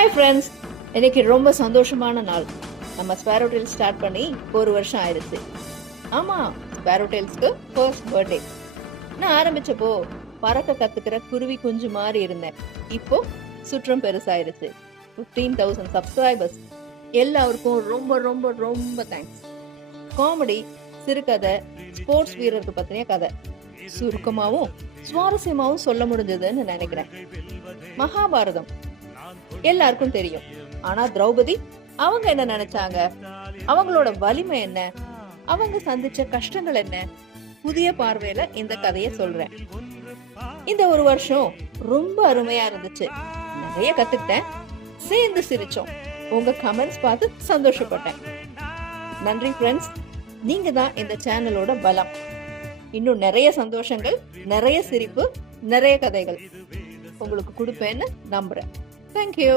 Hi friends, இன்னைக்கு ரொம்ப சந்தோஷமான நாள். நம்ம ஸ்பேரோ டெயில்ஸ் ஸ்டார்ட் பண்ணி 1 வருஷம் ஆயிடுச்சு. ஆமாம், ஸ்பேரோ டெயில்ஸ்க்கு ஃபர்ஸ்ட் பர்த்டே. நான் ஆரம்பிச்சப்போ பறக்க கத்துக்கிற குருவி குஞ்சு மாதிரி இருந்தேன். இப்போ சுற்றம் பெருசாயிருச்சு. 15,000 சப்ஸ்கிரைபர்ஸ். எல்லாருக்கும் ரொம்ப ரொம்ப ரொம்ப தேங்க்ஸ். காமெடி, சிறுகதை, ஸ்போர்ட்ஸ் வீரருக்கு பத்தின கதை சுருக்கமாவும் சுவாரஸ்யமாவும் சொல்ல முடிஞ்சதுன்னு நினைக்கிறேன். மகாபாரதம் எல்லாருக்கும் தெரியும். ஆனா திரௌபதி, அவங்க என்ன நினைச்சாங்க, அவங்களோட வலிமை என்ன, அவங்க சந்திச்ச கஷ்டங்கள் என்ன, புதிய பார்வையில இந்த கதையை சொல்றேன். இந்த 1 வருஷம் ரொம்ப அருமையா இருந்துச்சு. நிறைய கத்துக்கிட்டேன், சேர்ந்து சிரிச்சோம். உங்க கமெண்ட்ஸ் பார்த்து சந்தோஷப்பட்டேன். நன்றி ஃப்ரெண்ட்ஸ், நீங்க தான் இந்த சேனலோட பலம். இன்னும் நிறைய சந்தோஷங்கள், நிறைய சிரிப்பு, நிறைய கதைகள் உங்களுக்கு கொடுப்பேன்னு நம்புறேன். Thank you.